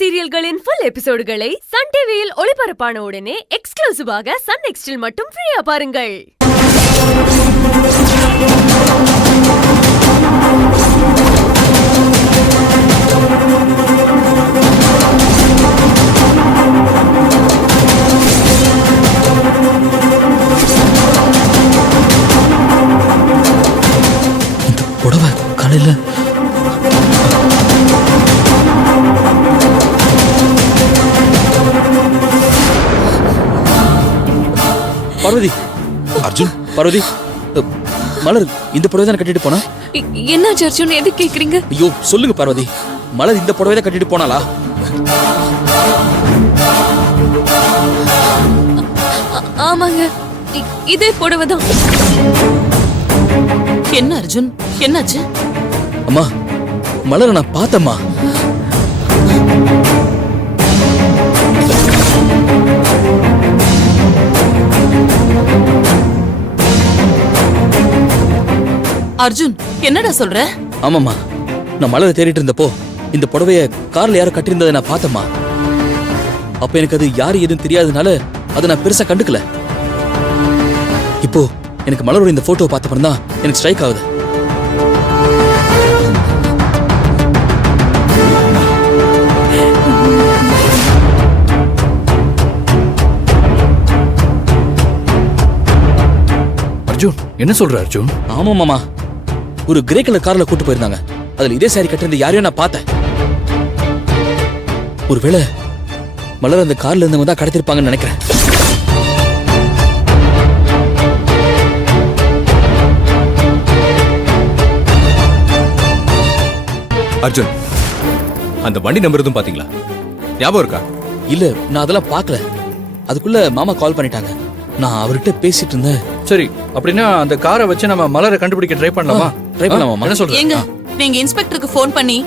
சீரியல்களின் full எபிசோடுகளை Sun டிவியில் ஒளிபரப்பான உடனே எக்ஸ்க்ளூசிவாக சன் நெக்ஸ்டில் மட்டும் ஃப்ரீயா பாருங்கள். இந்த புடவை காலையில பார்வதி, அர்ஜுன், பார்வதி, மலர் இந்த புடவை தான் கட்டிட்டு போனா? என்ன அர்ஜுன் எது கேக்குறீங்க? ஐயோ சொல்லுங்க பார்வதி, மலர் இந்த புடவை தான் கட்டிட்டு போனாளா? ஆமாங்க, இதே புடவை தான். என்ன அர்ஜுன், என்னாச்சு? அம்மா, மலரை நான் பார்த்தம்மா. அர்ஜுன் என்னடா சொல்ற? ஆமாம்மா, நான் மலரை தேடிட்டு இருந்தப்போ இந்த புடவைய கார்ல யாரோ கட்டியிருந்ததை நான் பார்த்தம்மா. அப்ப எனக்கு அது யாரு எதுவும் தெரியாதனால அதை நான் பெருசா கண்டுக்கல. இப்போ எனக்கு மலரோட இந்த போட்டோவை பார்த்தப்பறம் தான் எனக்கு ஸ்ட்ரைக் ஆகுது. அர்ஜுன் என்ன சொல்ற அர்ஜுன்? ஆமா மாமா, ஒரு கிரே கலர் கார்ல கூட்டு போயிருந்தாங்க. அதுல இதே சாரி கட்டிருந்த யாரையும் நான் பார்த்தேன். ஒருவேளை மலர் அந்த கார்ல இருந்தவங்க தான் கடத்திருப்பாங்கன்னு நினைக்கிறேன். அர்ஜுன், அந்த வண்டி நம்பர் எதுவும் பாத்தீங்களா? ஞாபகம் இருக்கா? இல்ல, நான் அதெல்லாம் பார்க்கல. அதுக்குள்ள மாமா கால் பண்ணிட்டாங்க. நான் அவர்கிட்ட பேசிட்டு இருந்தேன். சரி, அப்படின்னா அந்த காரை வச்சு நம்ம மலரை கண்டுபிடிக்க ட்ரை பண்ணலாமா? ட்ரை பண்ணலாமா? என்ன சொல்றீங்க? ஏங்க, நீங்க இன்ஸ்பெக்டருக்கு ஃபோன் பண்ணி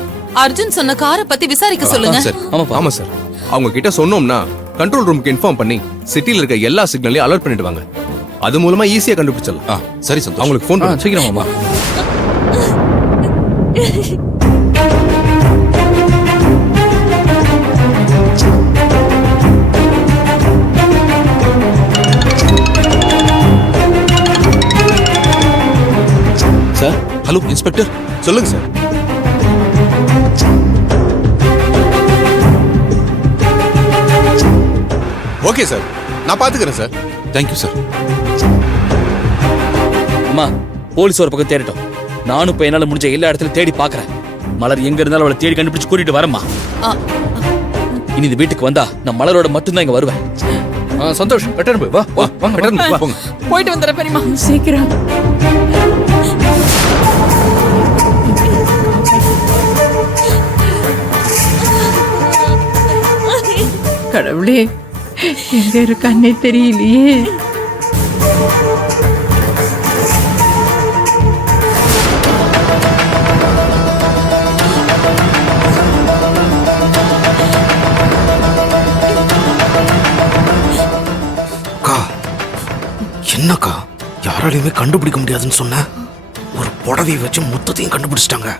அர்ஜுன் சொன்ன காரை பத்தி விசாரிக்க சொல்லுங்க. சார், ஆமாப்பா. ஆமா சார். அவங்க கிட்ட சொன்னோம்னா கண்ட்ரோல் ரூமுக்கு இன்ஃபார்ம் பண்ணி சிட்டில இருக்க எல்லா சிக்னலையும் அலர்ட் பண்ணிடுவாங்க. அது மூலமா ஈஸியா கண்டுபிடிச்சிடலாம். சரி சந்தோஷ், அவங்களுக்கு ஃபோன் பண்ணு. சீக்கிரம் மாமா. சார், ஹலோ இன்ஸ்பெக்டர், சொல்லுங்க சார். ஓகே சார், நான் பாத்துக்கிறேன் சார். Thank you sir. அம்மா, போலீஸ் ஒரு பக்கம் தேடிட்டோம். நானும் இப்ப என்னால முடிஞ்ச எல்லா இடத்துலயும் தேடி பாக்குறேன். மலர் எங்க இருந்தாலும் அவளை தேடி கண்டுபிடிச்சு கூட்டிட்டு வரேம்மா. இனி இந்த வீட்டுக்கு வந்தா நான் மலரோட மட்டும்தான் இங்க வருவேன். சந்தோஷ், வெட்டர்பு வா வா வாங்க, வெட்டர்பு போங்க. போயிட்டு வந்துடுறேன் பெரியமா. சீக்கிரம். கடவுளே, எங்க இருக்கான்னே தெரியலையே. அக்கா, என்னக்கா யாராலையுமே கண்டுபிடிக்க முடியாதுன்னு சொன்ன? ஒரு புடவையை வச்சு மொத்தத்தையும் கண்டுபிடிச்சிட்டாங்க.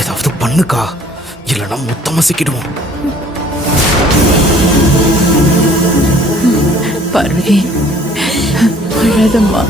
ஏதாவது பண்ணுக்கா, இல்லைன்னா மொத்தமா சிக்கிடுவோம். பார்வதி, அழாதம்மா.